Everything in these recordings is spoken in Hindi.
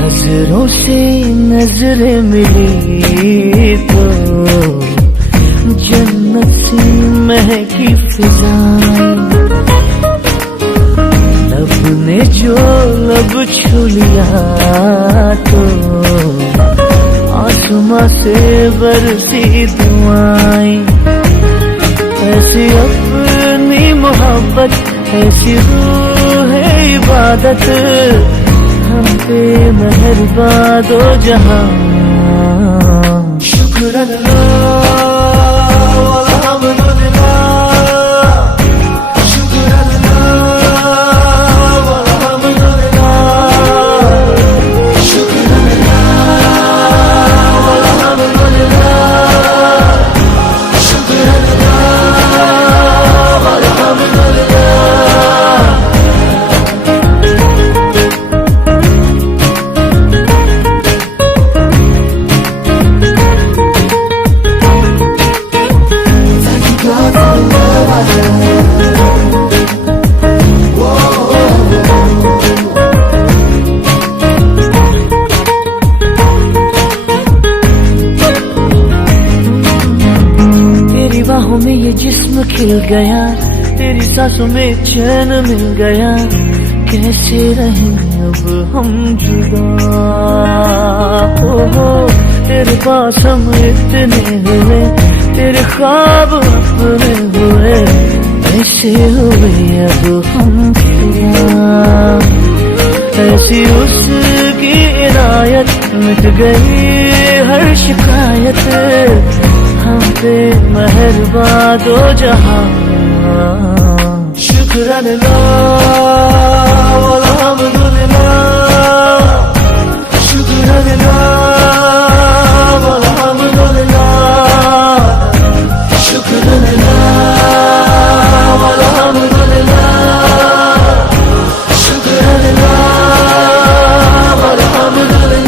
नजरों से नजरें मिली तो जन्नत से महकी फिजाएं, लब ने जो लब छू लिया तो आसमां से बरसी दुआएं। ऐसी अपनी मोहब्बत, ऐसी रूह है इबादत, हम पे मेहरबा दो जहां। शुक्र अल्लाह में ये जिस्म खिल गया, तेरी सांसों में चैन मिल गया, कैसे रहें अब हम जुदा। हो तेरे पास हम इतने हुए, तेरे ख्वाब अपने हुए, कैसे हुए अब हम फिदा। ऐसी उसकी इनायत, मिट गई हर शिकायत, हम पे मेहरबा दो जहां। शुक्र अल्लाह वल्हम्दुलिल्लाह, शुक्र अल्लाह वल्हम्दुलिल्लाह, शुक्र अल्लाह वल्हम्दुलिल्लाह, शुक्र अल्लाह वल्हम्दुलिल्लाह।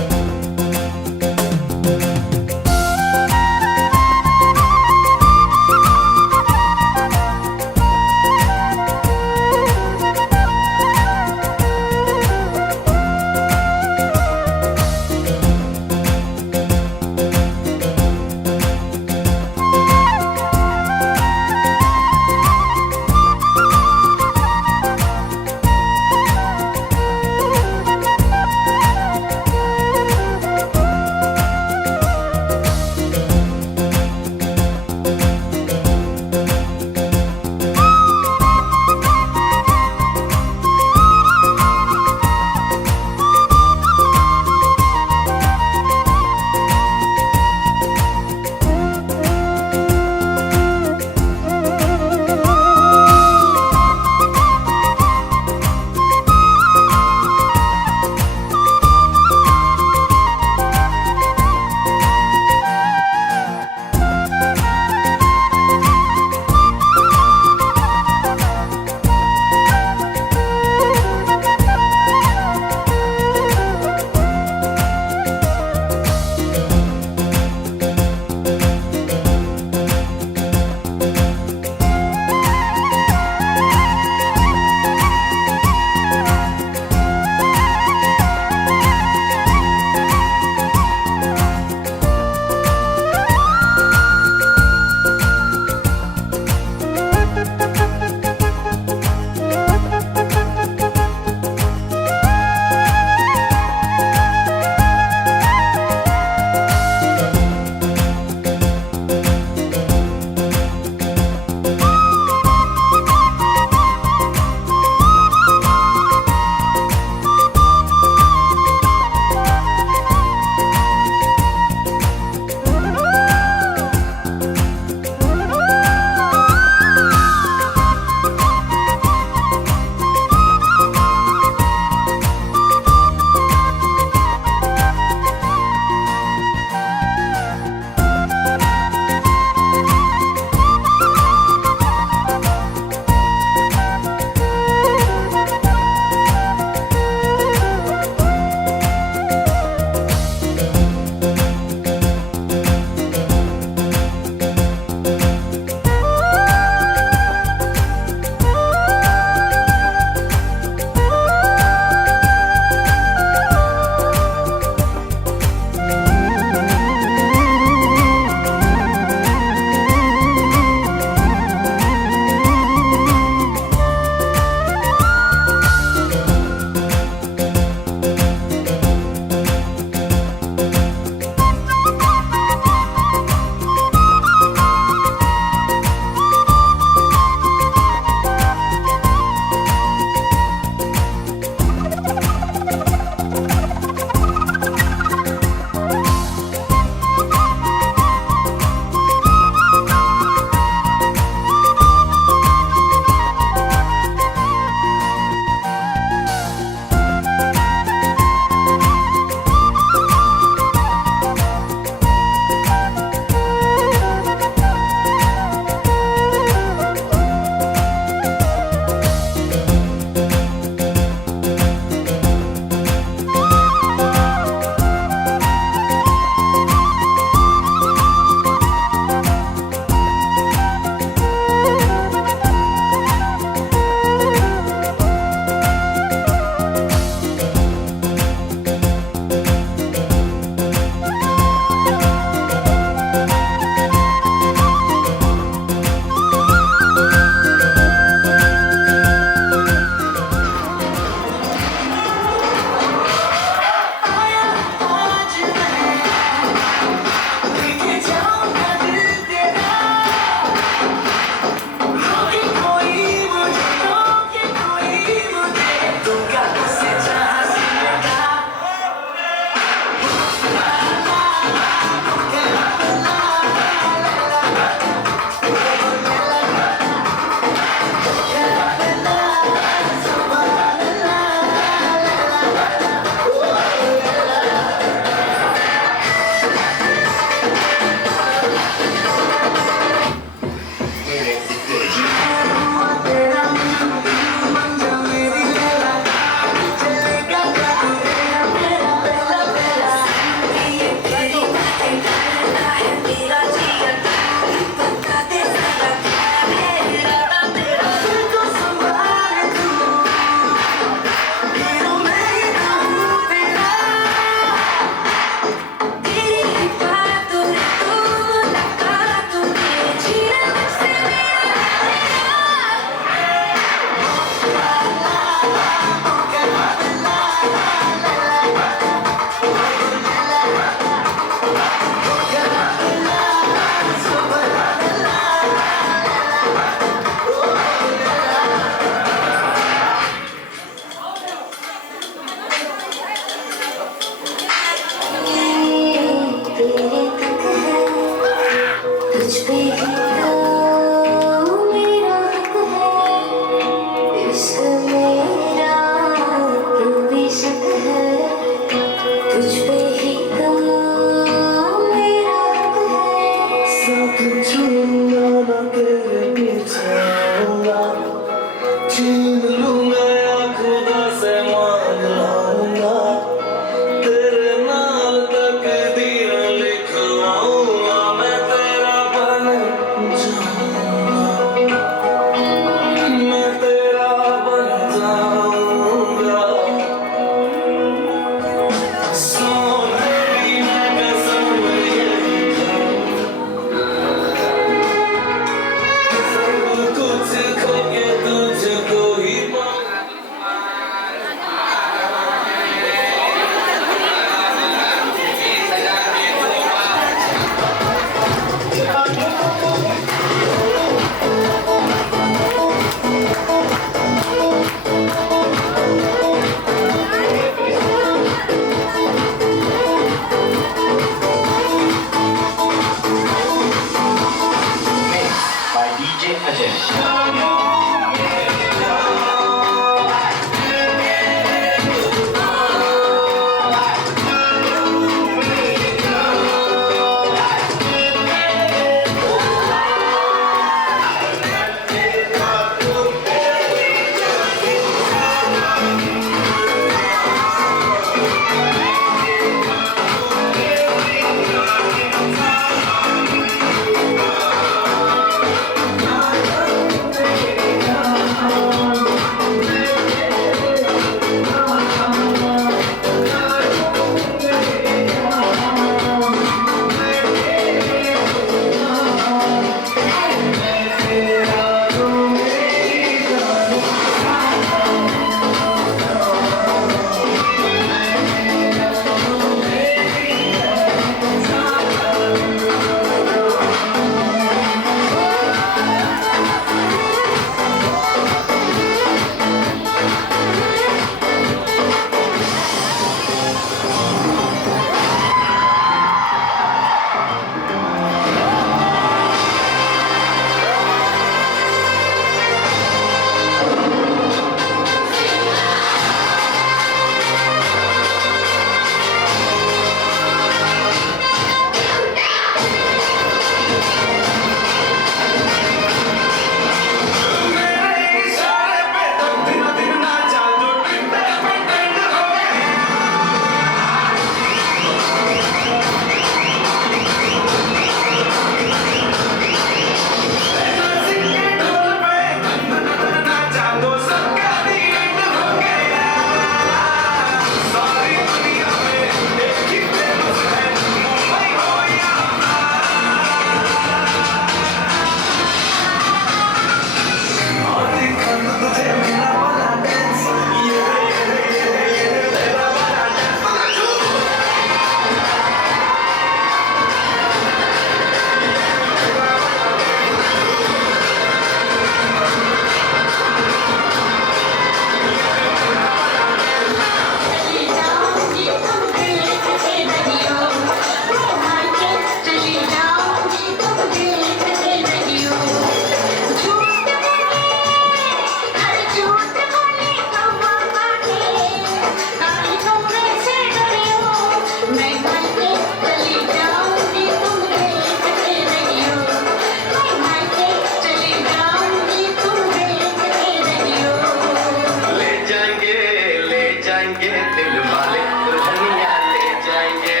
दिल वाले दुल्हनिया ले जाएंगे।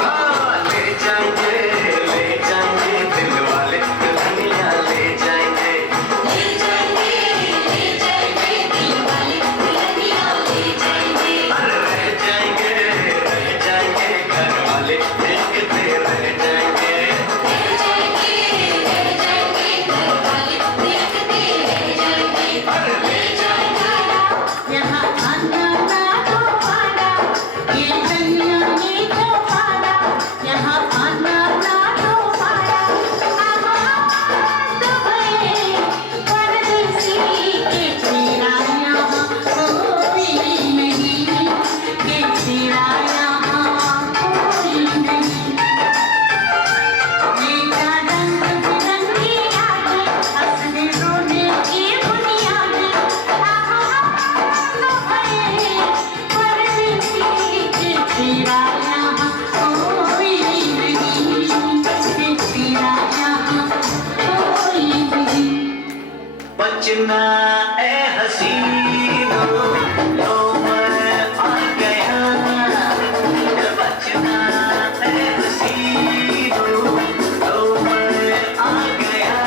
हाँ, ले जाएंगे दिल वाले दुल्हनिया ले जाएंगे। ले जाएंगे दिल वाले दुल्हनिया ले जाएंगे। अरे रह जाएंगे घर वाले देखते रह जाएंगे। ले जाएंगे घर वाले देखते रह जाएंगे। अरे ले यहाँ आना ना तो पाना, ये दुनिया में जो पाना, यहाँ आना ना तो पाना। तो भले परदेसी के तेरा यहाँ कोई नहीं, के तेरा यहाँ कोई नहीं। मेरा रंग बिरंगी यादें, हंसने रोने की बुनियादें। तो भले परदेसी के तेरा यहाँ कोई नहीं, के तेरा यहाँ कोई नहीं। बचना ए हसीनो, लो मैं आ गया। बचना ए हसीनो, लो मैं आ गया।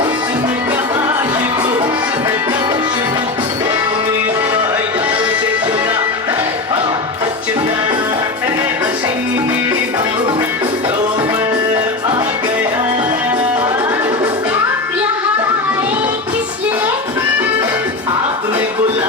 हुस्न का आशिक, हुस्न का दुश्मन, मेरा यार से चुना। हाँ, बचना ए हसीनो, लो मैं आ गया। आप यहाँ आए किस लिए? आपने बुलाया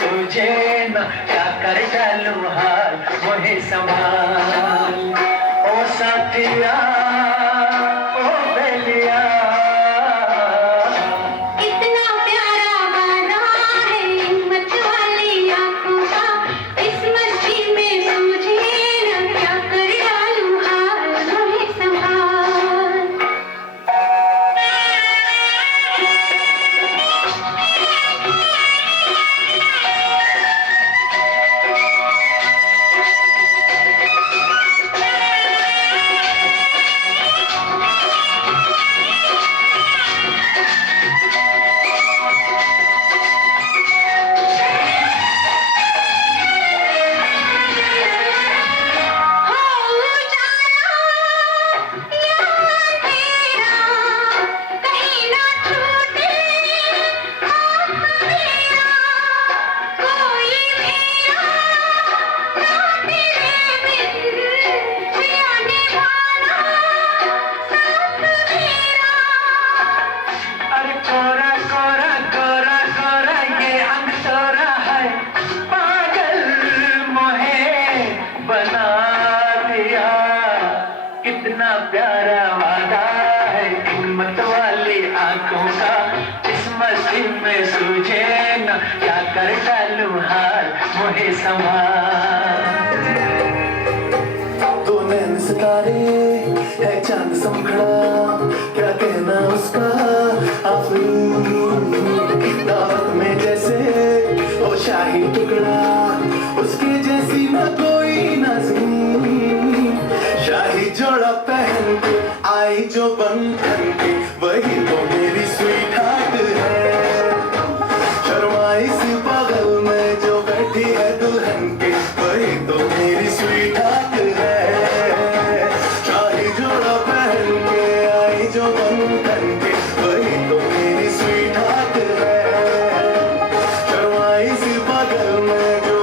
सूझे न क्या कर डालूं हाल मोहे संभाल ओ साथिया ओ बेलिया इतना प्यारा गाना है हिम्मत वाली आंखों का इस मस्ती में सूझे न क्या कर डालूं हाल मोहे संभाल अरे कोरा कोरा कोरा कोरा ये अंग तोरा है पागल मोहे बना दिया कितना प्यारा वादा है हिम्मत वाली आंखों का इस मस्ती में सूझे न क्या कर डालूं हाल मोहे संभाल दो नैन सितारे है चांद समखड़ा क्या कहना उसका आफरीन दावत में जैसे ओ शाही टुकड़ा उसके जैसी न कोई नाज़ीन शाही जोड़ा पहन के आई जो बंधन के वही तो मेरी स्वीट हार्ट है शर्माई सी बगल में जो बैठी है दुल्हन के वही तो मेरी स्वीट हार्ट है शाही जोड़ा पहन के आई जो बंधन के वही तो मेरी स्वीट हार्ट है शर्माई सी बगल में जो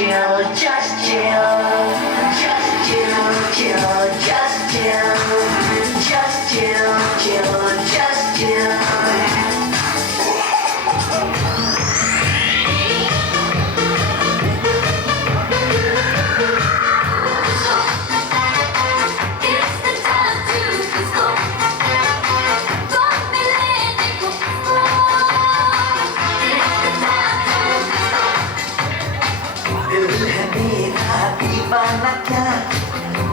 chill, just chill. Just chill, chill, just chill. Just chill, chill, just chill. It's the time to disco. Don't be late, disco. It's the time to disco. दिल है मेरा दीवाना क्या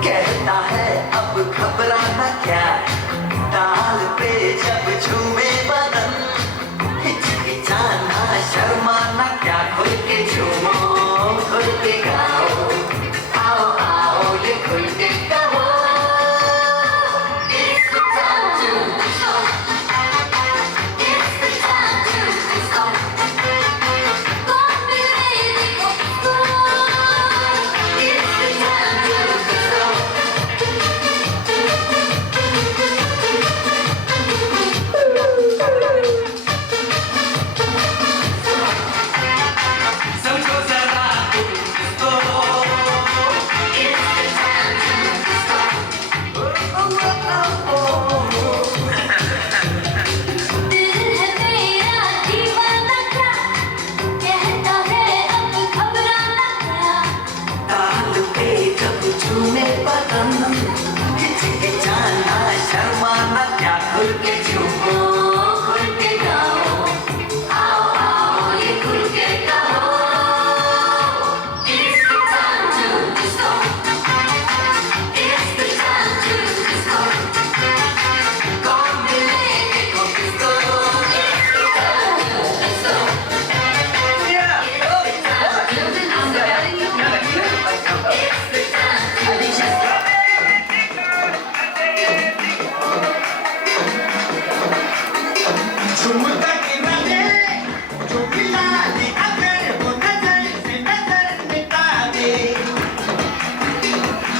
कहता है अब घबराना क्या ताल पे जब झूमे बदन हिचकिचाना शर्माना क्या खुल के झूमो खुल के गाओ आओ आओ ये खुल के गाओ It's the time to disco. It's the time to disco. Don't be late, disco. It's the time to disco. समझो जरा इसको It's the time to disco. दिल है मेरा दीवाना क्या कहता है अब घबराना क्या ताल पे जब झूमे बदन हिचकिचाना शर्माना क्या खुल के झूमो खुल के गाओ आओ आओ ये खुल के गाओ It's the time to disco. It's the time to disco. कौन मिले देखो किसको It's the time to disco. It's the time to disco. झुमका के नाचे जो मिला दी अगर वो नजर से नजर मिटा दे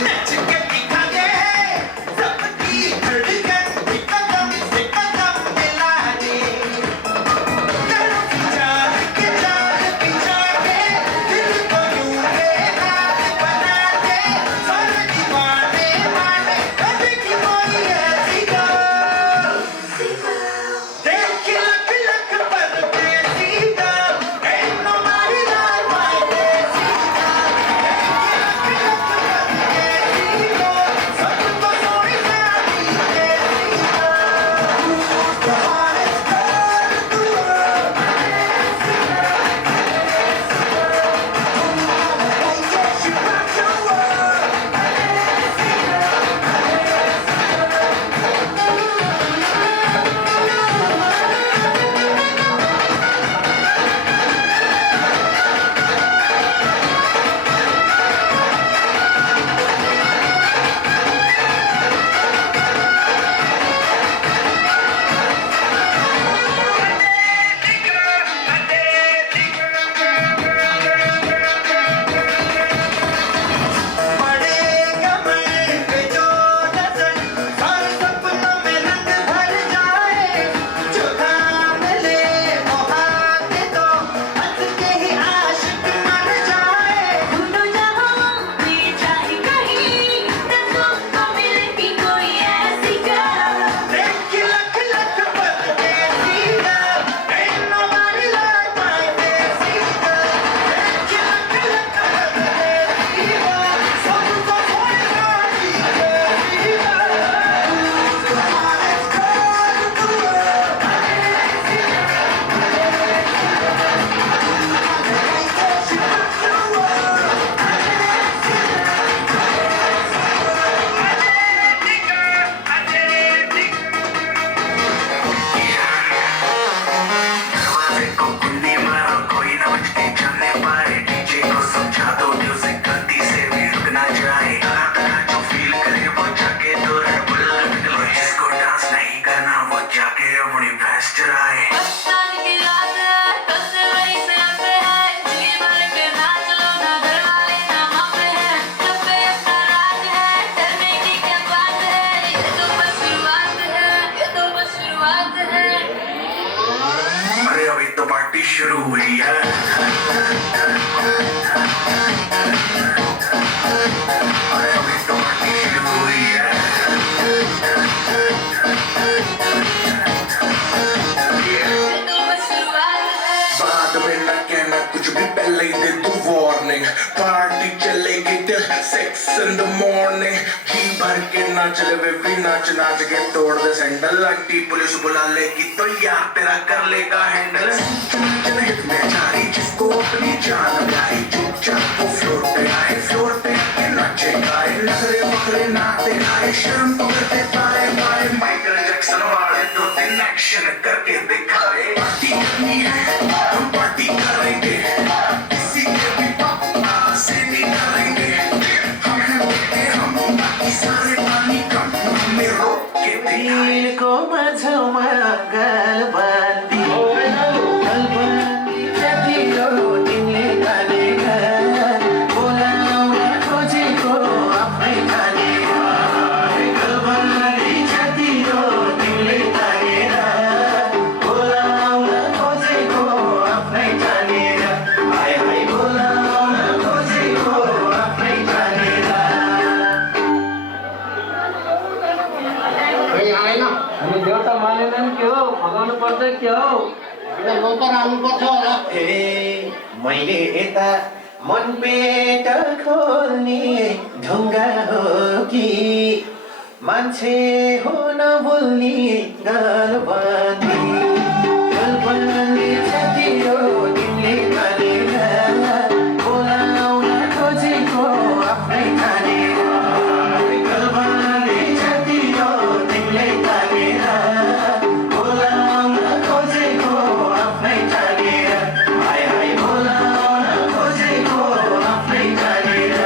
नच के दिखा दे सबकी धड़कन भी कदम से कदम मिला दे करो चाह के दिल को यूं बेहाल बना दे सर दीवाने माने कभी की कोई ऐसी गल देख लख लख पर सीधा ain't nobody like my सीधा लख लख पर सीधा सबको सोई जाती है सीधा the hardest part of the world yes you rock your world बड़े कमर पे जो नजर सारे सपनों में रंग भर जाए जो थाम ले वो हाथ दो हंस के ही आशिक मर जाए ढूंढो जहाँ भी चाहे कहीं नजरों को मिलेगी कोई ऐसी गल देख लख लख पर सीधा ain't nobody like my सीधा देख लख लख पर सीधा सबको सोई जाती है सीधा the hardest part of the world yes you rock your world दरवाजे को कुंडी मारो कोई ना बच के चलने पाए डीजे को समझा दो म्यूजिक गलती से भी रुक ना जाए जो फील करे वो जाके तो रेड बुल लो जिसको डांस नहीं करना वो जाके अपनी भैंस चराए बस्तान की रात है कसर वही से पे है जी भर के नाच लो ना घर वाले ना हम पे है सब पे अपना राज है डरने की क्या बात है ये तो बस शुरुआत है ये तो बस शुरुआत है अरे अभी तो पार्टी शुरू हुई है अरे अभी तो पार्टी शुरू हुई है बाद में न कहना कुछ भी पहले ही दे तू वार्निंग पार्टी चलेगी till 6 in the morning जी भर के नाच ले बेबी नाच नाच के तोड़ दे सैंडल आंटी पुलिस बुला लेगी तो यार तेरा कर लेगा हैंडल चल हिट में जारी जिसको अपनी जान प्यारी चुपचाप वो फ्लोर पे आके नाचेगा नखरे बखरे ना दिखाए शर्म तो करते पाए पाए माइकल जैक्सन वाले 2-3 एक्शन करके दिखाए पार्टी करनी है हम पार्टी करेंगे किसी के भी पापा से नहीं डरेंगे हम हैं बेटे हम बाकी सारे पानी कम हमें रोक के दिखाए दिल को माझमा गलबन्दी जति हो तिमीले तानेका बोलाउन खोजेको आफ्नै तानेका गलबन्दी जति हो तिमीले तानेका बोलाउन खोजेको आफ्नै तानेका हाय हाय बोलाउन खोजेको आफ्नै तानेका खै आएन अनि देउता मानेनन् के हो फगाउनु पर्छ के हो किन लोतर आउनुपर्छ होला ए मैले यता मन पेट खोल्ने ढुङ्गा हो कि मान्छे हो नबोल्ने गलबन्दी जति हो तिमीले तानेका बोलाउन खोजेको आफ्नै तानेका गलबन्दी जति हो तिमीले तानेका बोलाउन खोजेको आफ्नै तानेका हाय हाय बोलाउन खोजेको आफ्नै तानेका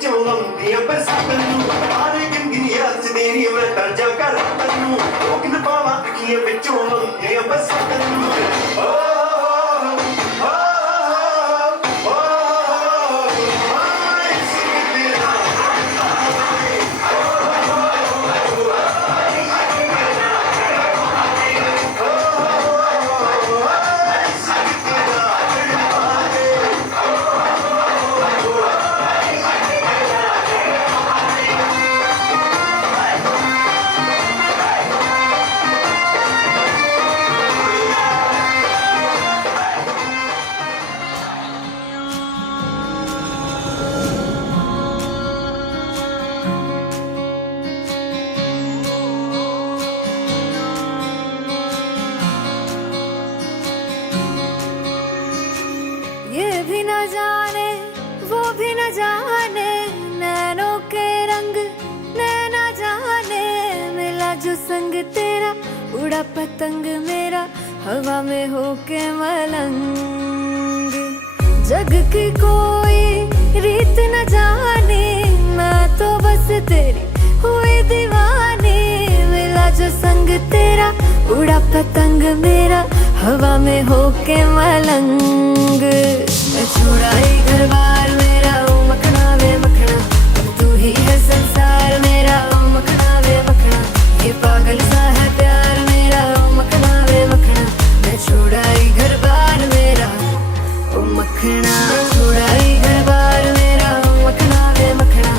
ਵਿੱਚੋਂ ਆਉਂਦੀਆਂ ਬਰਸਾਤਾਂ ਨੂੰ ਆਰੇ ਗੰਗੀਆਂ ਸਦੇਰੀ ਮੈਂ ਤਰਜਾ ਕਰ ਤੈਨੂੰ ਉਹ ਕਿਨ ਪਾਵਾਂ ਅੱਖੀਆਂ ਵਿੱਚੋਂ ਆਉਂਦੀਆਂ ਬਰਸਾਤਾਂ ਨੂੰ ये भी न जाने वो भी न जाने नैनों के रंग नैना जाने मिला जो संग तेरा उड़ा पतंग मेरा हवा में होके मलंग जग की कोई रीत न जाने मैं तो बस तेरी हुई दीवानी मिला जो संग तेरा उड़ा पतंग मेरा हवा में होके मलंग मैं छुड़ाई घर बार मेरा ओ मखना वे मखना तू ही है संसार मेरा ओ मखना वे मखना ये पागल सा है प्यार मेरा ओ मखना वे मखना मैं छुड़ाई घर बार मेरा ओ मखना छुड़ाई घर बार मेरा ओ मखना वे मखना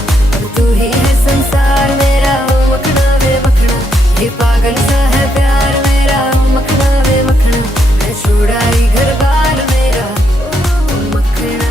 तू ही है संसार मेरा ओ मखना वे मखना ये पागल सा है प्यार मेरा ओ मखना वे मखना मैं छुड़ाई घर बार मेरा ओ मखना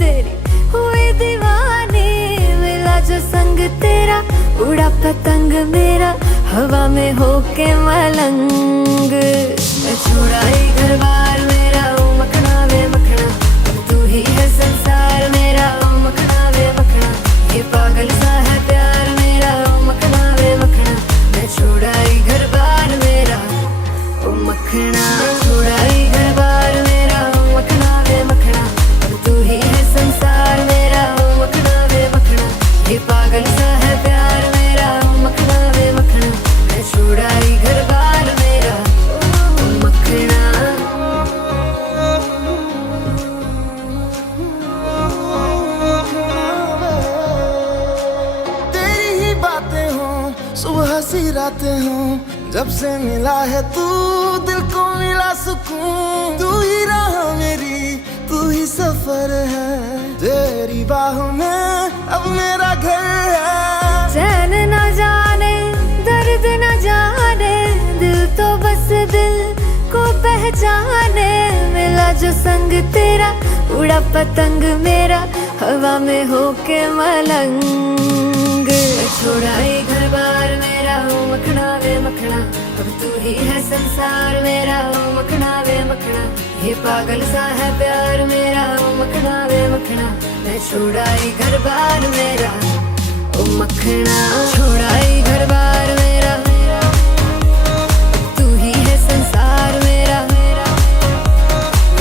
तेरी हुई दीवानी, मिला जो संग तेरा उड़ा पतंग मेरा हवा में होके मलंग। मैं छुड़ाई घर बार मेरा ओ मखना वे मखना, अब तू ही है संसार मेरा ओ मखना वे मखना, ये पागल सा है प्यार मेरा ओ मखना वे मखना। मैं छुड़ाई घर बार मेरा ओ मखना, छुड़ाई घर बार मेरा ओ मखना वे मखना, अब तू ही है संसार मेरा ओ मखना वे मखना, ये पागल सा है प्यार मेरा ओ मखना वे मखना। मैं छुड़ाई घर बार मेरा ओ मखना। तेरी ही बातें हों सुबह सी रातें हों, जब से मिला है तू दिल को मिला सुकून। तू ही राह मेरी तू ही सफर है, तेरी बाहों में अब मेरा घर है। चैन न जाने दर्द न जाने, दिल तो बस दिल को पहचाने, मिला जो संग तेरा उड़ा पतंग मेरा हवा में होके मलंग। छुड़ाई घर बार मेरा ओ मखना वे मखना, अब तू ही है संसार मेरा ओ मखना वे मखना, ये पागल सा है प्यार मेरा ओ मखना वे मखना। मैं छुड़ाई घर बार मेरा ओ मखना, छुड़ाई घर बार मेरा, तू ही है संसार मेरा,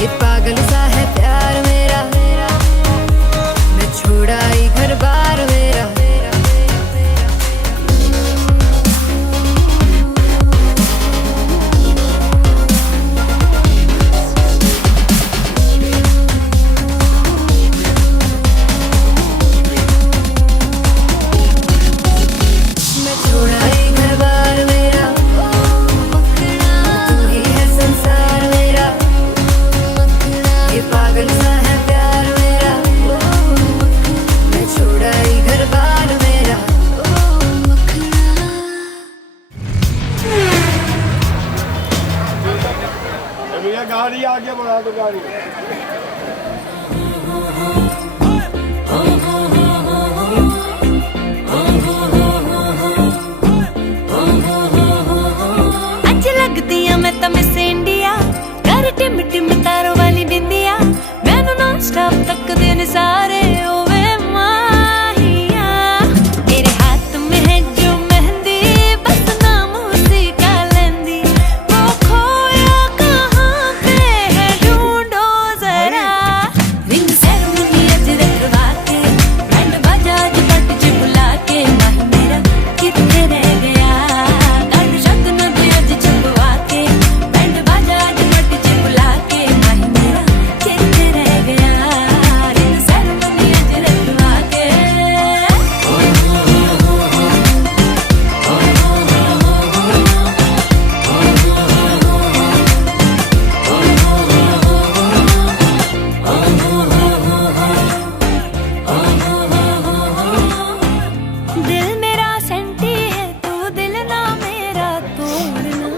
ये पागल सा है प्यार मेरा। मैं छुड़ाई घर बार मेरा। भैया गाड़ी आगे बढ़ा दो गाड़ी। अच्छी लगती है मैं तो मिस इंडिया, कर टिम टिम तारों वाली बिंदिया, मैनू नॉन स्टॉप तक दिन सारे ओवे माहिया। तेरे हाथ में है जो मेहंदी बस नाम उसी का लेंदी, वो खोया कहाँ पे है ढूंढो जरा। रिंग सेरेमनी अज रखवा के, बैंड बाजा अज पट च बुला के, माही मेरा किथे रह गया, गाड़ी शक नदी अज छपवा के, बैंड बाजा अज पट च बुला के, माही मेरा किथे रह गया, रिंग सेरेमनी अज रखवा के। दिल मेरा सेंटी है तू दिल ना मेरा तोड़ना,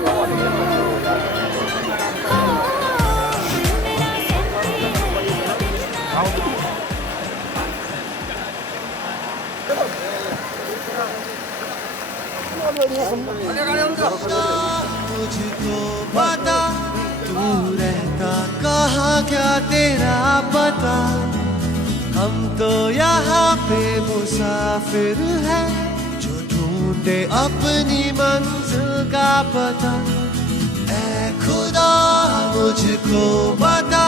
दिल मेरा सेंटी है। मुझको पता तू रहता कहाँ क्या तेरा पता, हम तो यहाँ पे मुसाफिर हैं जो ढूंढे अपनी मंजिल का पता। ऐ खुदा मुझको बता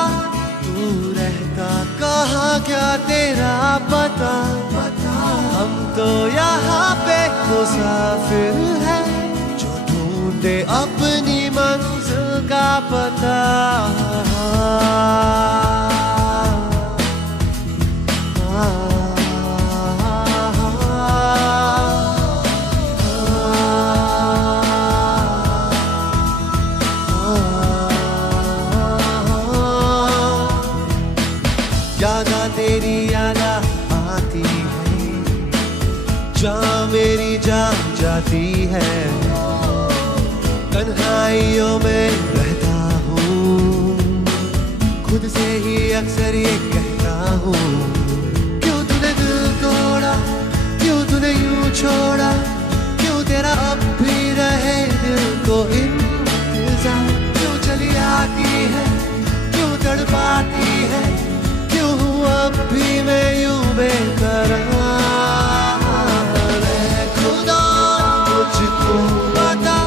तू रहता कहाँ क्या तेरा पता, हम तो यहाँ पे मुसाफिर हैं जो ढूंढे अपनी मंजिल का पता। यादा तेरी यादा आती है, जहाँ मेरी जान जाती है, तन्हाइयों में रहता हूँ, खुद से ही अक्सर ये कहता हूँ। क्यों तूने दिल तोड़ा, क्यों तूने यूं छोड़ा, क्यों तेरा अब भी रहे दिल को इंतजार। क्यों चली आती है, क्यों तड़पाती है, क्यों हूँ अब भी मैं यूं बेकरार। मैं खुदा मुझको बता,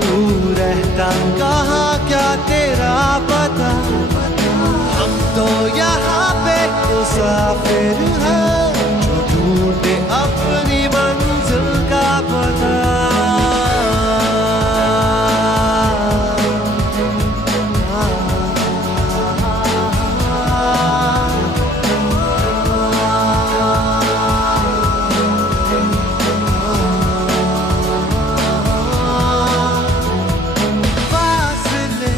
तू रहता कहाँ, क्या तेरा पता। हम तो यहाँ पे मुसाफिर हैं, जो ढूंढे अपनी मंजिल का पता। फासले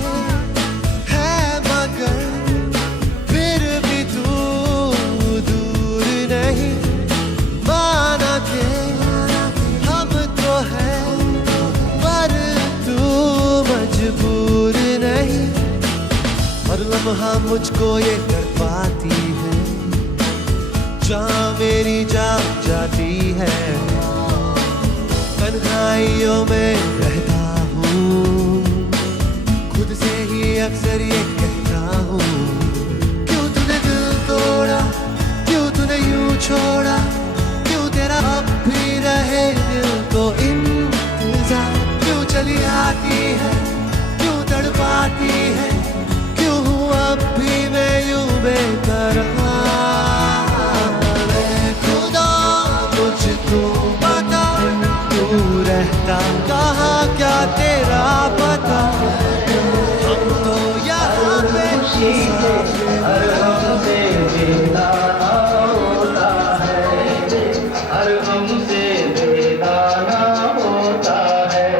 हैं मगर फिर भी तू दूर नहीं। माना के हम तो हैं पर तू मजबूर नहीं। हर लम्हा मुझको ये तड़पाती है, जहाँ मेरी जान जाती है। तन्हाइयों में रहता हूँ, खुद से ही अक्सर ये कहता हूँ। क्यों तूने दिल तोड़ा, क्यों तूने यूं छोड़ा, क्यों तेरा अब भी रहे दिल को इंतजार। क्यों चली आती है, क्यों तड़पाती है, क्यों हूँ अब भी मैं यूं बेकरार। मैं खुदा मुझको बता, तू रहता कहाँ, क्या तेरा पता। हम तो यहाँ पे हर हमसे बेदाना होता है, हर हमसे बेदाना होता है।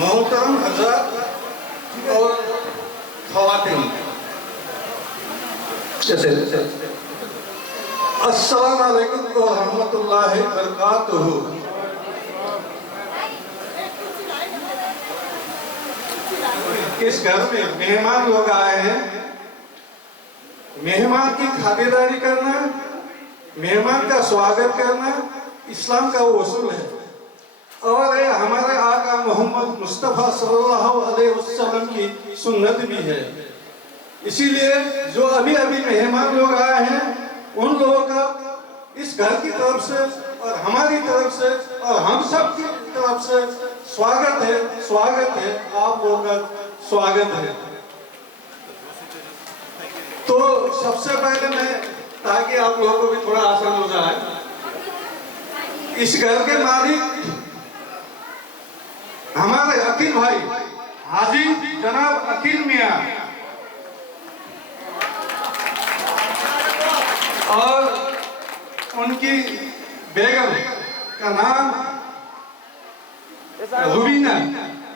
मोहतरम हजरत और ख़वातीन, अस्सलाम वालेकुम व रहमतुल्लाहि व बरकातुहू। इस घर में मेहमान लोग आए हैं। मेहमान की खातिरदारी करना, मेहमान का स्वागत करना इस्लाम का वो उसूल है और ये हमारे आका मोहम्मद मुस्तफ़ा सल्लल्लाहु अलैहि वसल्लम की सुन्नत भी है। इसीलिए जो अभी अभी मेहमान लोग आए हैं उन लोगों का इस घर की तरफ से और हमारी तरफ से और हम सब की तरफ से स्वागत है, स्वागत है, आप लोगों का स्वागत है। तो सबसे पहले मैं, ताकि आप लोगों को भी थोड़ा आसान हो जाए, इस घर के मालिक हमारे अकील भाई हाजी जनाब अकील मियां और उनकी बेगम का नाम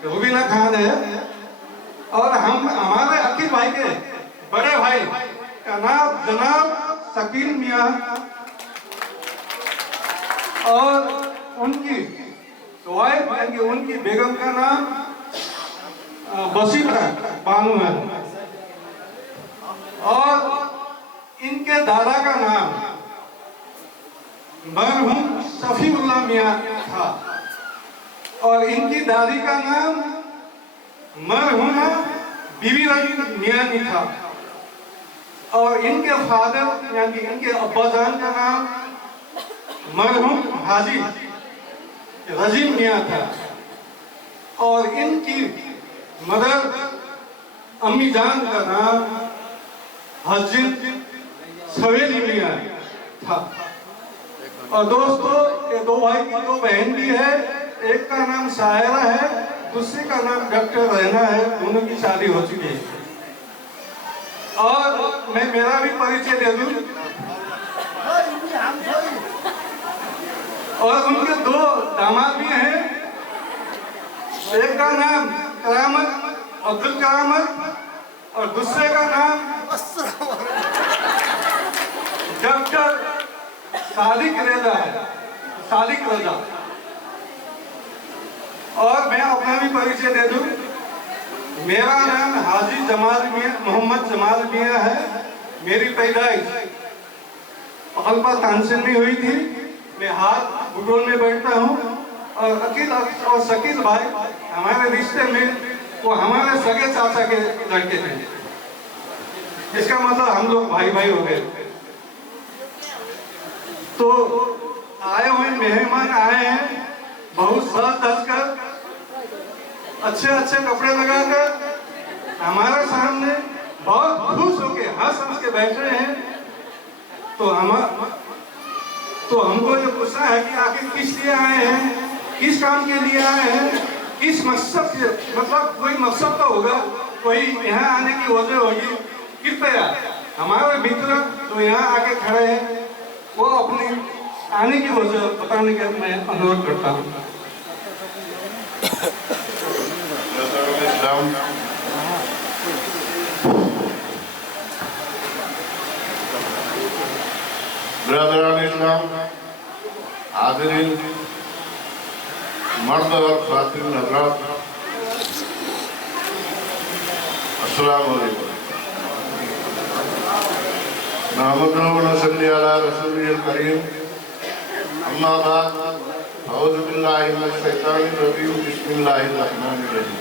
रुबीना खान है और हम हमारे अकील भाई के बड़े भाई का नाम जनाब शकील मियां और उनकी वाइफ यानी उनकी बेगम का नाम बसीरा बानू है और इनके दादा का नाम मरहूम सफीउल्लाह मियां था और इनकी दादी का नाम मरहूमा बीबी रजी मियानी था और इनके फादर यानी इनके अब्बाजान का नाम मरहूम हाजी रजीम मियां था और इनकी मदर अम्मी जान का नाम हजीर सवेली मियां था। और दोस्तों, ये दो भाई की दो बहन भी है, एक का नाम सायरा है, दूसरे का नाम डॉक्टर रहना है, दोनों की शादी हो चुकी है। और मैं मेरा भी परिचय दे दूं और उनके दो दामाद भी हैं, एक का नाम करामत अब्दुल करामत और दूसरे का नाम डॉक्टर सादिक रजा है, सादिक रजा। और मैं अपना भी परिचय दे दूं, मेरा नाम हाजी जमाल मियां मोहम्मद जमाल मियां है। मेरी पैदाइश पकलपा तानसेन में हुई थी। मैं हाथ बुटोल में बैठता हूँ और अकील और शकील भाई हमारे रिश्ते में वो हमारे सगे चाचा के लड़के थे। इसका मतलब हम लोग भाई भाई हो गए। तो आए हुए मेहमान आए हैं बहुत सज धज कर, अच्छे अच्छे कपड़े लगाकर हमारे सामने बहुत खुश होके हंस हंस के बैठे हैं। तो हमको जो पूछना है कि आखिर किस लिए आए हैं, किस काम के लिए आए हैं, किस मकसद से, मतलब कोई मकसद तो होगा, कोई यहाँ आने की वजह होगी। कृपया हमारे मित्र जो यहाँ आके खड़े हैं वो अपनी आने की वजह बताने का मैं अनुरोध करता हूँ। ब्रदरान इस्लाम, हाज़िरीन, मर्द और ख़वातीन हज़रात, अस्सलामु अलैकुम। नहमदुहु व नसल्ली अला रसूलिल करीम, अम्मा बाद, अऊज़ु बिल्लाहि मिनश शैतानिर रजीम, बिस्मिल्लाहिर रहमानिर रहीम।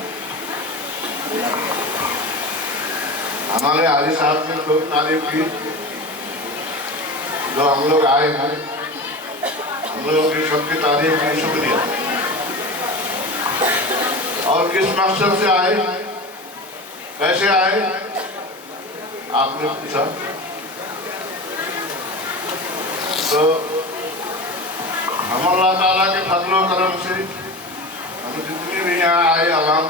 हमारे हाजी साहब ने खूब तारीफ की। जो हम लोग आए हैं, हम लोगों की सबकी तारीफ की, शुक्रिया। और किस मकसद से आए, कैसे आए, आपने पूछा। तो हम अल्लाह ताला के फजल व करम से हम जितनी भी यहाँ आए आवाम,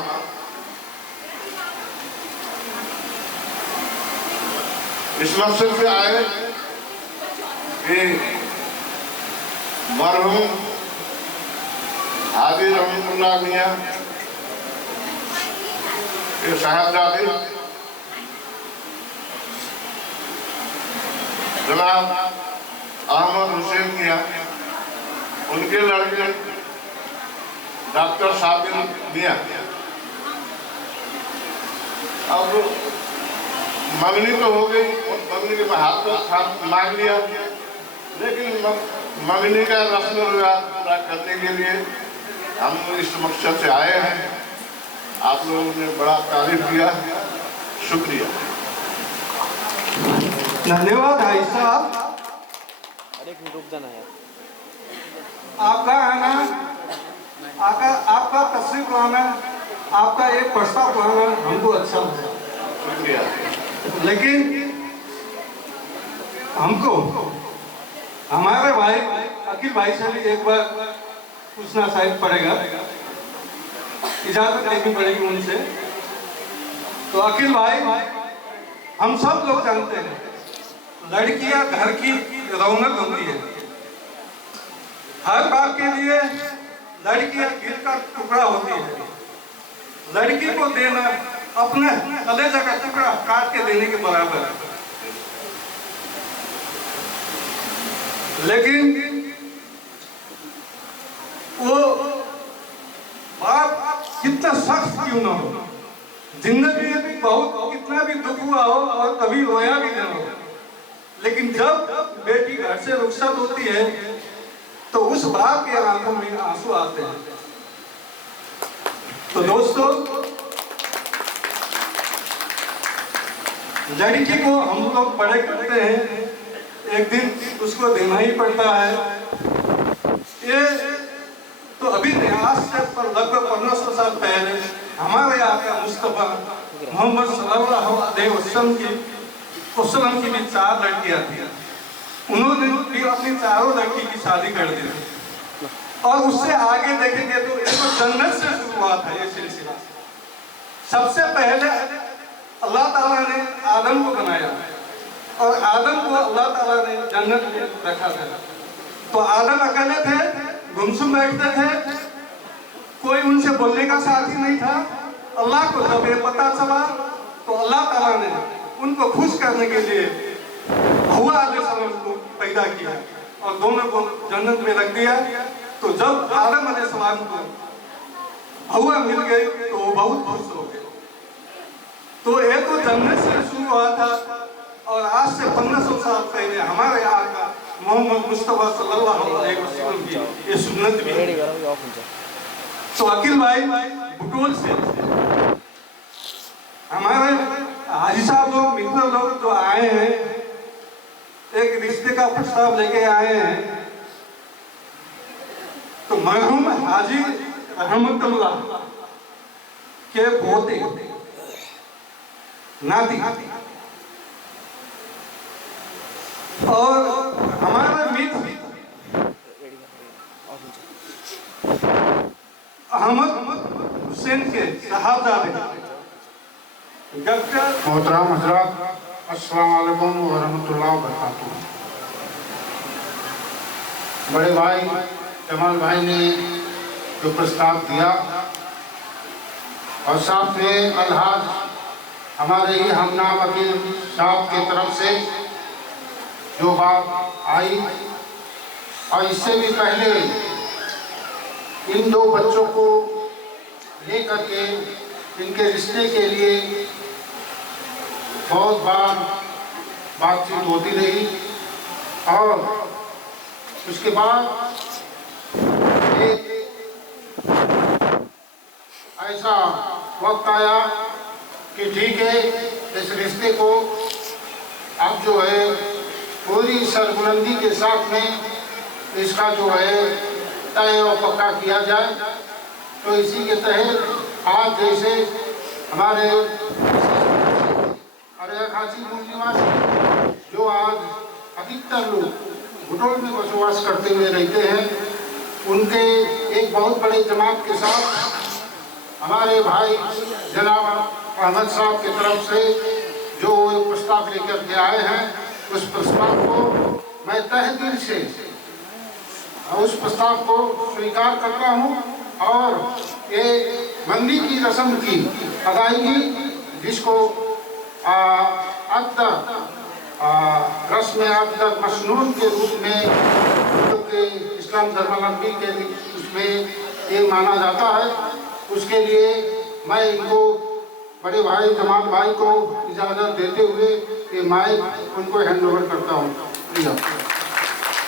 इस मकसद से आए कि मरहूम हाजी रहमतुल्लाह मियां के साहबजादे जनाब अहमद हुसैन मियां, उनके लड़के डॉक्टर साबिर मियां। अब मंगनी तो हो गई, मंगनी के हाथ तो मांग लिया, लेकिन मंगनी का रस्म रिवाज पूरा करने के लिए हम इस मकसद से आए हैं। आप लोगों ने बड़ा तारीफ किया, शुक्रिया। धन्यवाद भाई साहब। आपका आना, आपका तशरीफ लाना, आपका एक प्रस्ताव लाना हमको अच्छा लगा, शुक्रिया। लेकिन हमको हमारे भाई अखिल भाई से भी एक बार पूछना शायद पड़ेगा, इजाजत लेनी पड़ेगी उनसे। तो अखिल भाई, हम सब लोग जानते हैं लड़कियां घर की रौनक होती है। हर बात के लिए लड़कियां दिल का टुकड़ा होती है। लड़की को देना अपने कलेजा का टुकड़ा काट के देने के बराबर है। लेकिन वो बात कितना सख्त क्यों ना हो, जिंदगी में भी बहुत कितना भी दुख हुआ हो और कभी रोया भी ना हो, लेकिन जब बेटी घर से रुखसत होती है तो उस बाप के आंखों में आंसू आते हैं। तो दोस्तों, लड़की को हम लोग बड़े करते हैं, एक दिन उसको देना ही पड़ता है। ये तो अभी आज से लगभग 1500 साल पहले हमारे आका मुस्तफा मोहम्मद सल्लल्लाहु अलैहि वसल्लम की भी 4 लड़कियां थी। उन्होंने भी अपनी चारों लड़की की शादी कर दी। और उससे आगे देखेंगे तो इसको जन्नत से शुरुआत है ये सिलसिला। सबसे पहले अल्लाह ताला ने आदम को बनाया और आदम को अल्लाह ताला ने जन्नत में रखा था। तो आदम अकेले थे, गुमसुम बैठते थे, कोई उनसे बोलने का साथी नहीं था। अल्लाह को जब ये पता चला तो अल्लाह ताला ने उनको खुश करने के लिए हवा अलैहिस्सलाम को पैदा किया और दोनों को जन्नत में रख दिया। तो जब आदम अलैहिस्सलाम को हवा मिल गई तो वो बहुत खुश हो गए। तो ये तो जन्नत से शुरू हुआ था। और आज से 1500 साल पहले हमारे आका मोहम्मद मुस्तफा सल्लल्लाहु अलैहि वसल्लम की ये सुन्नत भी है। तो अखिल भाई बुटोल से हमारे हाजी साहब लोग, मित्र लोग जो आए हैं, एक रिश्ते का प्रस्ताव लेके आए हैं। तो मरहूम हाजी रहमतुल्लाह के पोते नाती और हमारे मित्र अहमद हुसैन के साहबजादे डॉक्टर मोहतरम हजरात, अस्सलाम वालेकुम व रहमतुल्लाहि व बरकातुहू। बड़े भाई जमाल भाई ने जो प्रस्ताव दिया और साथ में अलहाज हमारे ही हमनाम वकील साहब की तरफ से जो बात आई, और इससे भी पहले इन 2 बच्चों को लेकर के इनके रिश्ते के लिए बहुत बार बातचीत होती रही। और उसके बाद एक ऐसा वक्त आया कि ठीक है, इस रिश्ते को अब जो है पूरी सरबुलंदी के साथ में इसका जो है तय और पक्का किया जाए। तो इसी के तहत आज जैसे हमारे अरे खासी मूल निवासी जो आज अधिकतर लोग बुटोल में बसवास करते हुए रहते हैं, उनके एक बहुत बड़े जमात के साथ हमारे भाई जनाब अहमद साहब की तरफ से जो प्रस्ताव लेकर के आए हैं, उस प्रस्ताव को मैं तहे दिल से उस प्रस्ताव को स्वीकार करता हूँ और ये मंदी की रस्म की अदायगी जिसको अब तक रस्म अब तक मसनून के रूप में के इस्लाम धर्मावलंबी के उसमें ये माना जाता है, उसके लिए मैं इनको बड़े भाई जमात भाई को इजाज़त देते हुए ये माइक उनको हैंड ओवर करता हूँ।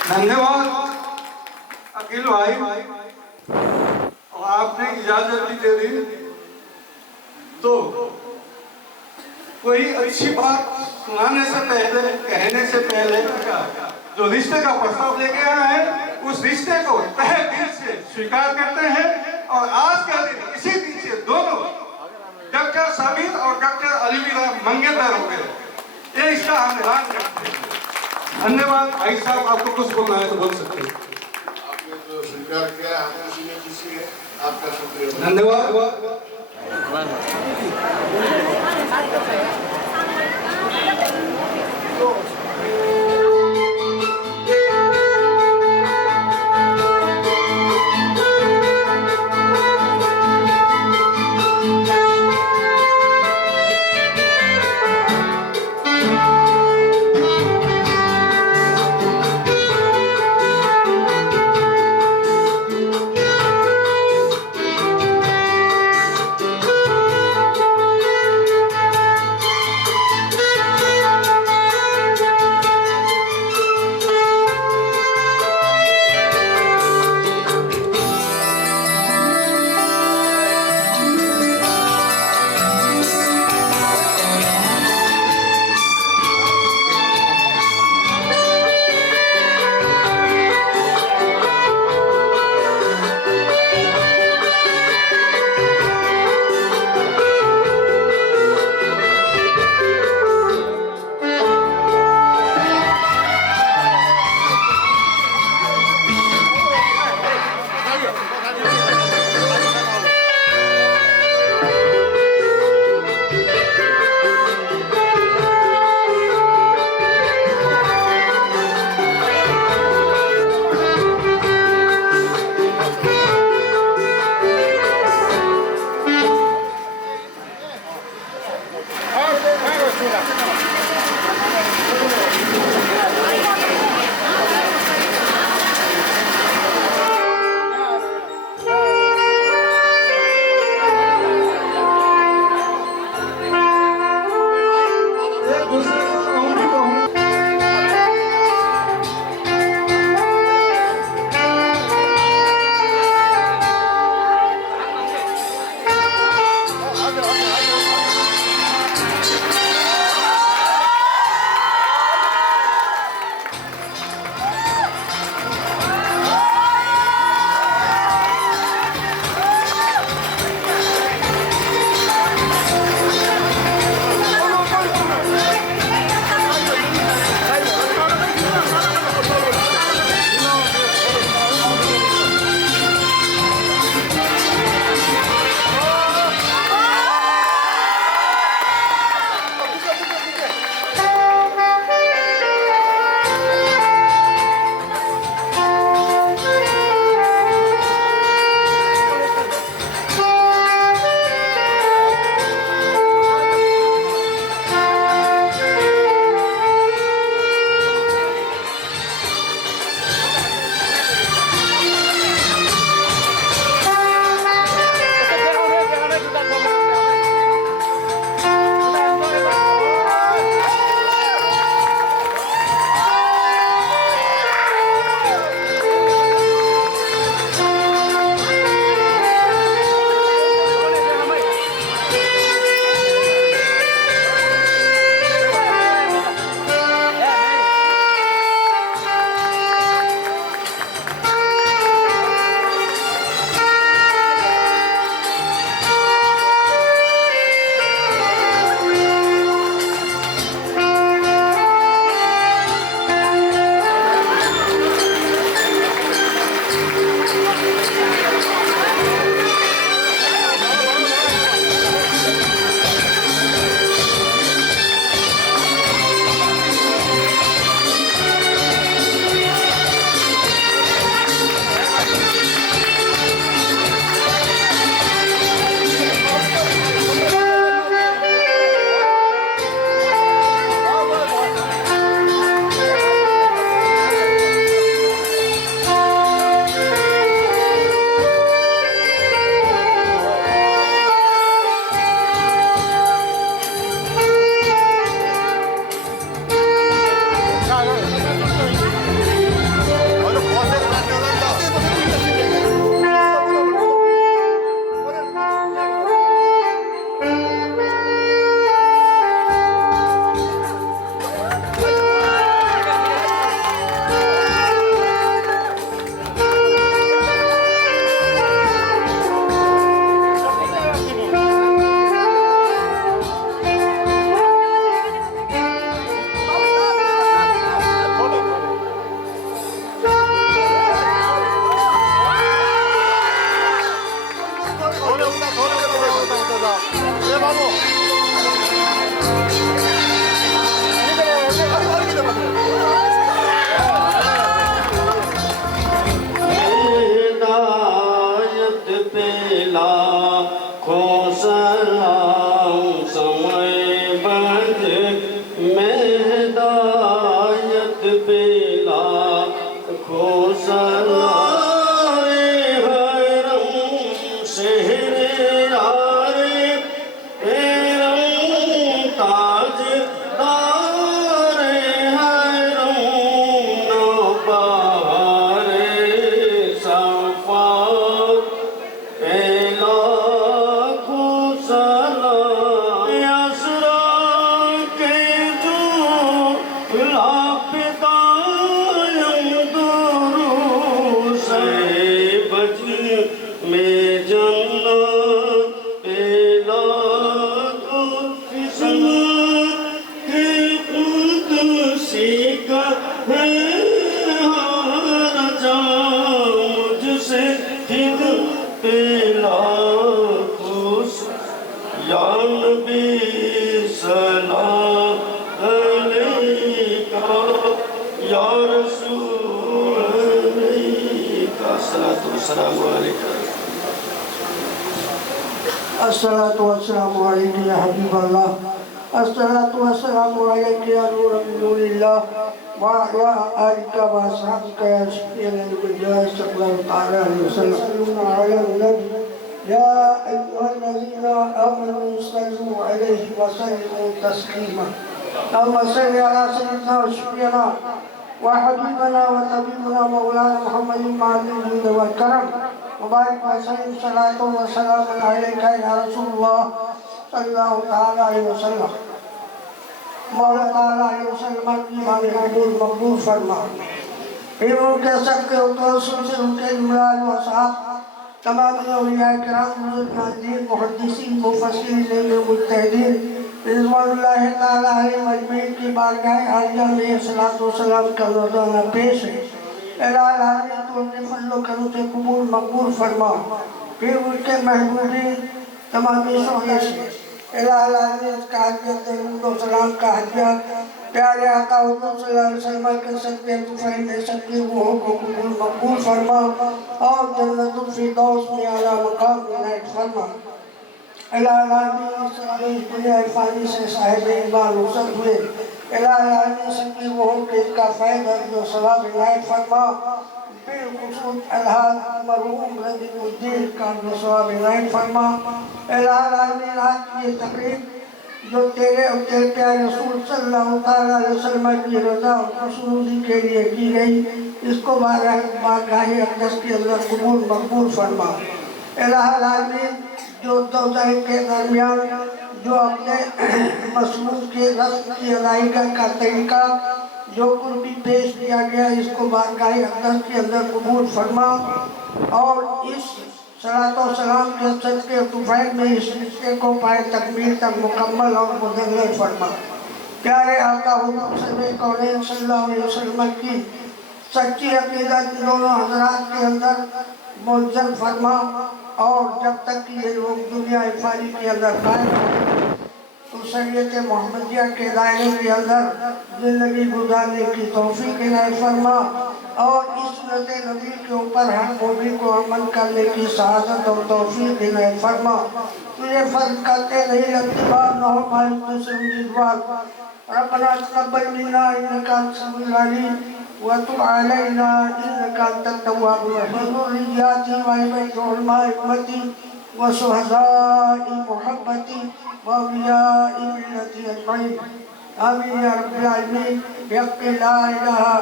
धन्यवाद अकील भाई, और आपने इजाजत भी दे दी तो कोई अच्छी बात सुनाने से पहले, कहने से पहले जो रिश्ते का प्रस्ताव लेके आए हैं उस रिश्ते को तहे दिल से स्वीकार करते हैं और आज का दिन इसी दिन से दोनों डॉक्टर साबिर और डॉक्टर अलविदा मंगेतर हो गए, ये इसका हम ऐलान करते हैं। धन्यवाद भाई साहब, आपको कुछ बोलना है तो बोल सकते हैं। आपने जो स्वीकार किया है हम उसी में खुशी है, आपका शुक्रिया। धन्यवाद। मुझसे हिंद पेला खुश या नबी सलाम अलैका या रसूल अलैका सलातु वस्सलामु अलैका अस्सलातु वस्सलामु अलैका या हबीब अल्लाह अस्सलातु वस्सलामु अलैका या नूर नूरिल्लाह व अला आलिका व असहाबिका या शफीअल अंबिया सल्लल्लाहु तआला अलैहि वसल्लम अला नबी या अय्युहल्लज़ीना आमनू सल्लु अलैहि व सल्लिमू तस्लीमा अल्लाहुम्मा सल्लि अला सय्यिदिना व शफीअना व हबीबना व तबीबना मौलाना मुहम्मदिन मालिल जुद व करम मुबारक व सल्लम सलातो व सलाम अलैका या रसूलुल्लाह सल्लल्लाहु तआला अलैहि वसल्लम मौला ताला अलैहि वसल्लम की माने मकबूल फरमा। इमाम के सबके उतौसल से उनके इमरान व साहब तमाम औलिया किराम मुज़द्दिक़ीन मुहद्दिसीन मुफस्सिरीन मुज्तहिदीन रिज़वानुल्लाह ताला अलैहिम अजमईन की बारगाह आलिया में सलातो सलाम का रोज़ाना पेश है। इलाही आमीन तो अपने फजलो करम से कबूल मकबूल फरमा। फिर उनके महबूबीन तमामी सोहने से इलाही आमीन का हदियत सलाम का हदियत प्यारे आका हुज़ूर सल्लल्लाहु अलैहि वसल्लम के सदक़े तुफ़ैल में सबकी रूहों को कबूल मकबूल फरमा और जन्नतुल फिरदौस में आला मकाम इनायत फरमा। इलाही आमीन इस दुनिया फ़ानी से साहिब ईमान रुख़सत हुए इलाही आमीन सबकी रूहों के इसका फ़ैज़ और सवाब इनायत फरमा। बिलखुसूस अलहाज मरहूम रज़ीउद्दीन का सवाब इनायत फरमा। इलाही आमीन आज की ये तकरीब जो तेरे और तेरे प्यारे रसूल सल्लल्लाहु अलैहि वसल्लम की रज़ा और खुशनुदी के लिए की गई इसको बारगाह अक़दस के अंदर कबूल मकबूल फरमा। इलाही आमीन जो दौज़ाइन के दरमियान जो अपने मसलूक के रस्म की अदायगी का तरीका जो कुछ भी पेश किया गया इसको बारगाह अक़दस के अंदर कबूल फरमा और इस सलातो सलाम के सदक़े तुफ़ैल में इस रिश्ते को पाए तकमील तक मुकम्मल और मुदल्लल फरमा। प्यारे आका हुज़ूर कौनैन सल्लल्लाहु अलैहि वसल्लम की सच्ची अक़ीदत दोनों हज़रात के अंदर मुअज़्ज़म फरमा और जब तक कि ये लोग दुनिया फ़ानी के अंदर कायम तो शरीयत मोहम्मदिया के दायरे के अंदर ज़िंदगी गुजारने की तौफ़ीक़ इनायत फरमा और इस सुन्नत नबी के ऊपर हर मोमिन को अमल करने की सआदत और तौफ़ीक़ इनायत फरमा। तुझे फ़र्ज़ करते नहीं लगती बात न हो मायूस से उम्मीदवार रब्बना तक़ब्बल मिन्ना इन्नका अंतस समीउल अलीम व तुब अलैना इन्नका अंतत तव्वाबुर रहीम ज़ुर्रिय्यती व उलमाए उम्मती व शुहदाए मुहब्बती व औलियाए मिल्लती अजमईन आमीन या रब्बल आलमीन बिहक़्क़ि ला इलाहा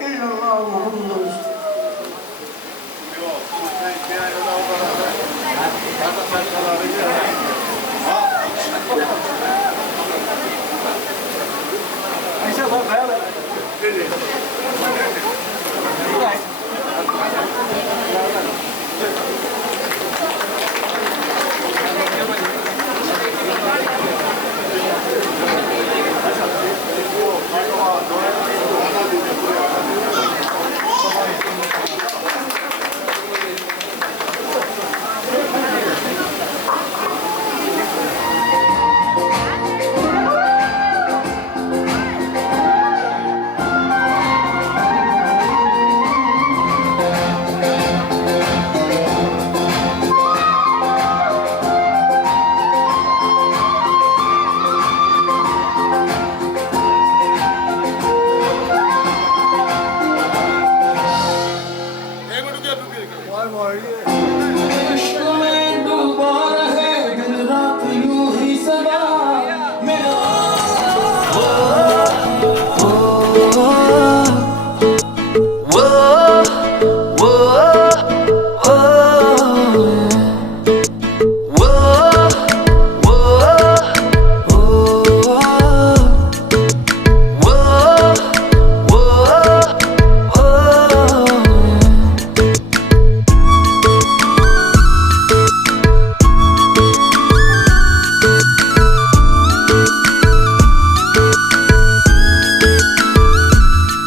इल्लल्लाह मुहम्मदुर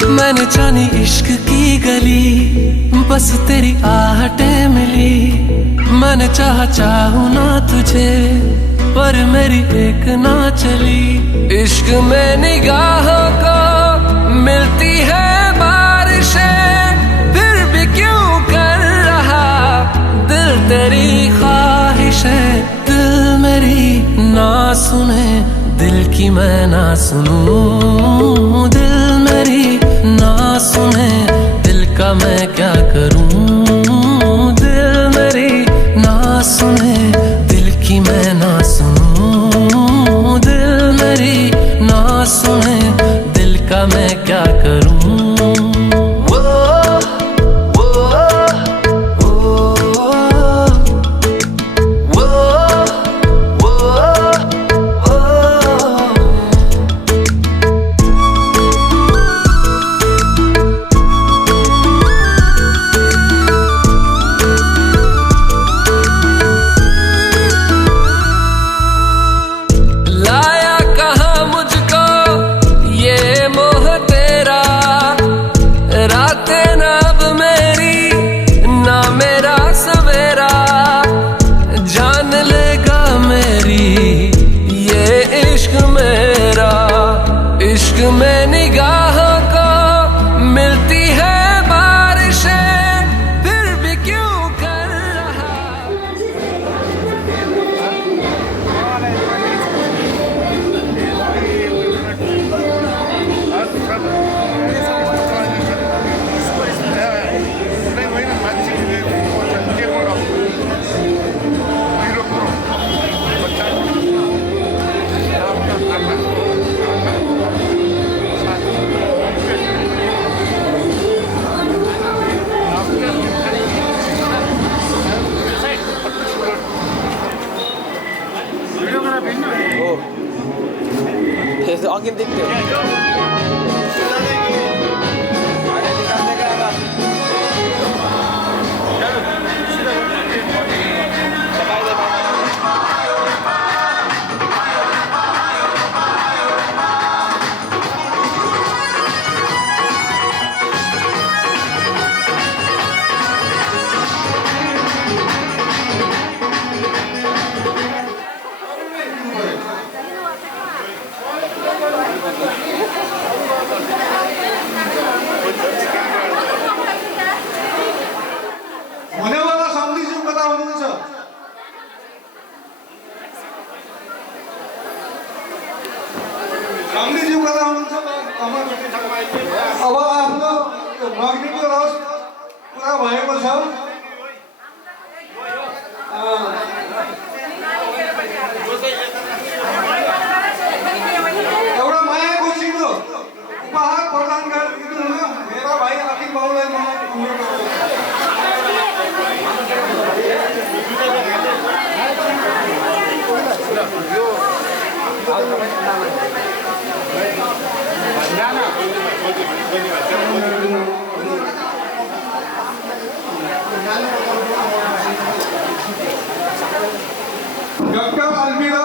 मैंने जानी इश्क की गली, बस तेरी आहटें मिली। मैंने चाहूँ ना तुझे, पर मेरी एक ना चली। इश्क में निगाहों को मिलती है बारिशें, फिर भी क्यों कर रहा दिल तेरी ख्वाहिशें। दिल मेरी ना सुने, दिल की मैं ना सुनूं। दिल मेरी ना सुने, दिल का मैं क्या करूं। दिल मेरी ना सुने, दिल की मैं ना सुनूं। दिल मेरी ना सुने, दिल का मैं क्या करूं। इश्क में निगाहों को मिलती है बारिशें, फिर भी क्यों कर रहा। आगे देखते हो। अब आफ्नो नगरीको रस पुरा भएको छ। एउटा मायाको सिक्लो उपहार प्रदान गरिदिनु हुन मेरा भाइ अखिल बाबुलाई म डॉक्टर अलमीरा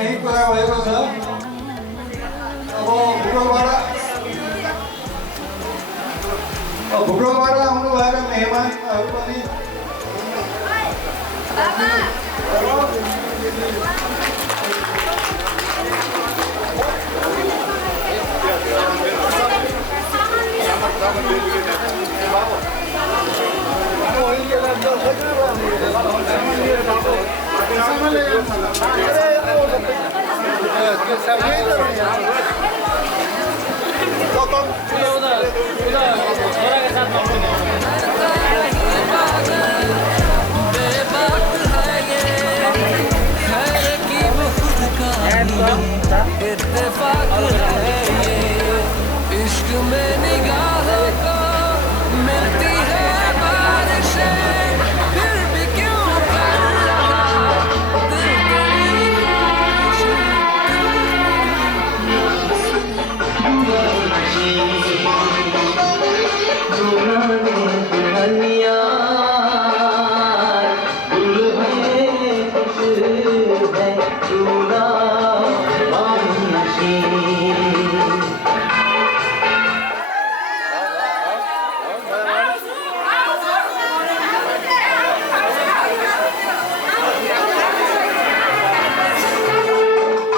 यही कुरा भएको छ। अब भुटोलबाट आउनुभएका मेहमानहरू पनि इत्तेफाक है ये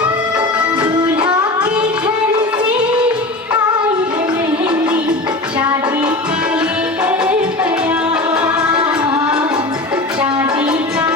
दूल्हा के घर से आई है मेहंदी शादी का लेकर बयान शादी का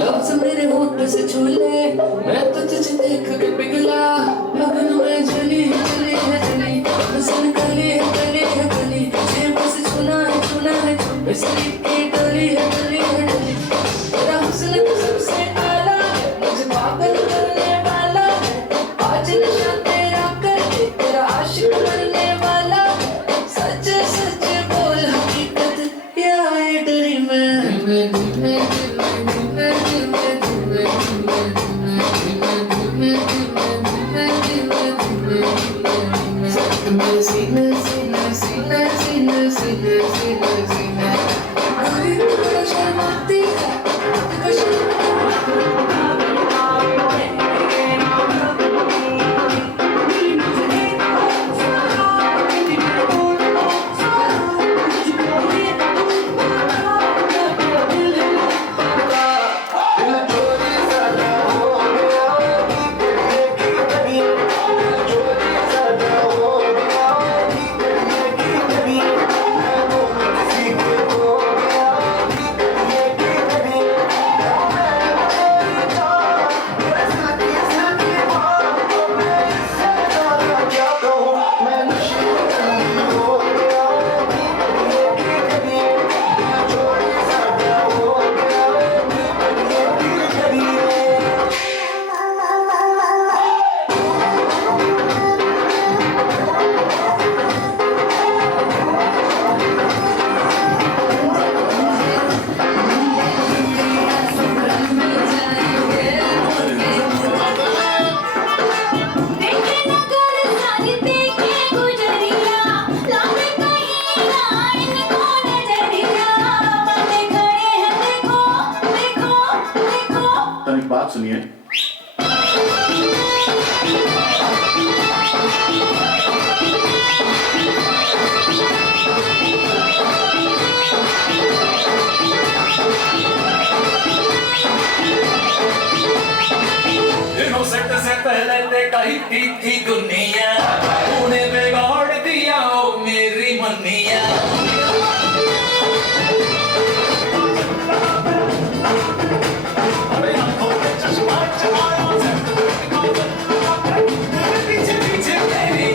लफ्ज़ मेरे होठ से छूले मैं तो तुझे देख के पिघला मगन में जली जली है जली हुस्न कली है कली है कली ये बस छूना है इसलिए की डली है डली है डली तेरा हुस्न तो सबसे आला मुझे पागल करने वाला आज नशा तेरा करके तेरा आशिक बनने वाला सच सच बोल हकीकत या ये डरी सुनिए। इनोसेंट से पहले ते कहती थी दुनिया, तूने बिगाड़ दिया ओ मेरी मनिया। पीछे पीछे तेरी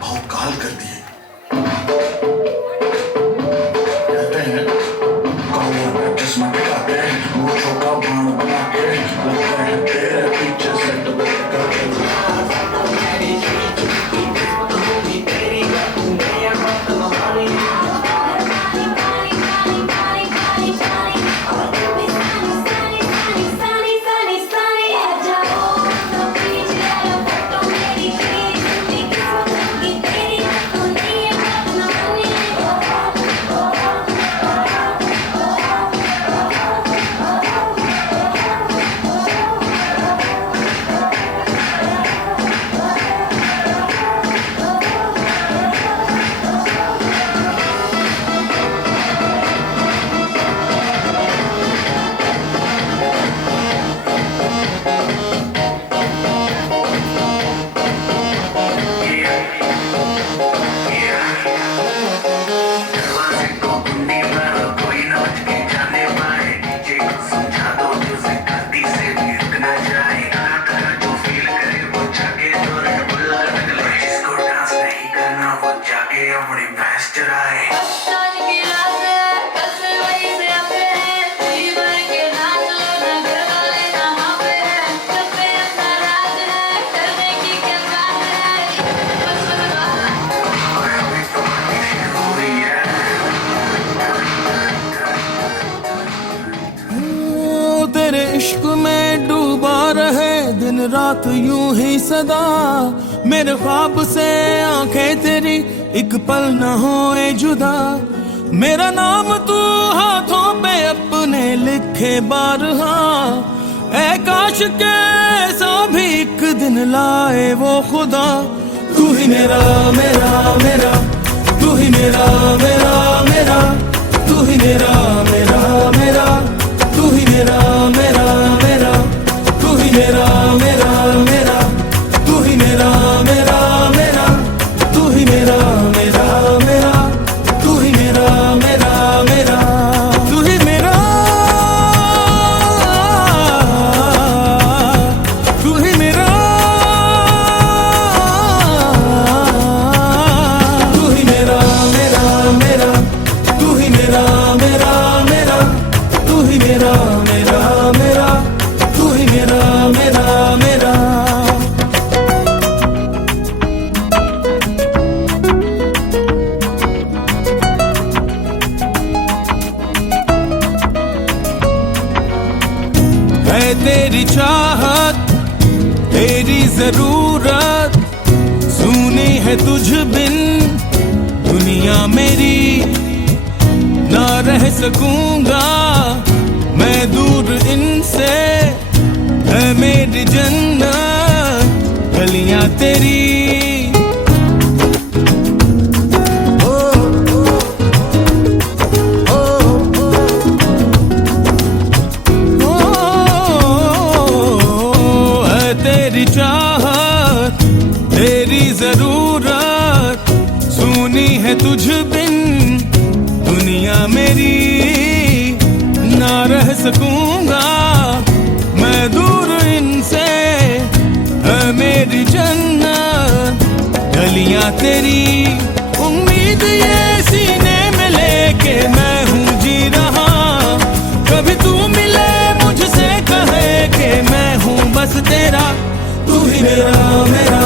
भौकाल कर दिए। कहते हैं कौवा में चश्मा दिखाते हैं, मूंछों का बाण बना के लगते हैं तेरे पीछे से अपनी भैंस चराए। तेरे इश्क में डूबा रहे दिन रात यूं ही सदा, मेरे ख्वाब से आंखें तेरी एक पल न होए जुदा। मेरा नाम तू हाथों पे अपने लिखे बारहा, ऐ काश के ऐसा भी एक दिन लाए वो खुदा। तू ही मेरा मेरा मेरा, तू ही मेरा मेरा मेरा, तू ही मेरा मेरा मेरा, तू ही मेरा मेरा मेरा, तू ही मेरा मेरा मेरा, तू ही मेरा मेरा मेरा, तू ही मेरा मेरा मेरा, तू ही मेरा मेरा मेरा, तू ही मेरा, तू ही मेरा, तू ही मेरा मेरा मेरा, तू ही मेरा मेरा मेरा, तू ही मेरा मेरा मेरा, तू ही मेरा मेरा मेरा। है तेरी चाहत तेरी जरूरत, सुनी है तुझ बिन दुनिया मेरी, ना रह सकूंगा मैं दूर इनसे, है मेरी जन्नत गलियां तेरी। तेरी चाहत तेरी जरूरत, सुनी है तुझ बिन दुनिया मेरी, ना रह सकूंगा मैं दूर इनसे, है मेरी जन्नत गलियां तेरी। उम्मीद ये सीने में लेके मैं हूँ जी रहा, कभी तू मिले मुझसे कहे कि मैं हूँ बस तेरा। तू ही मेरा मेरा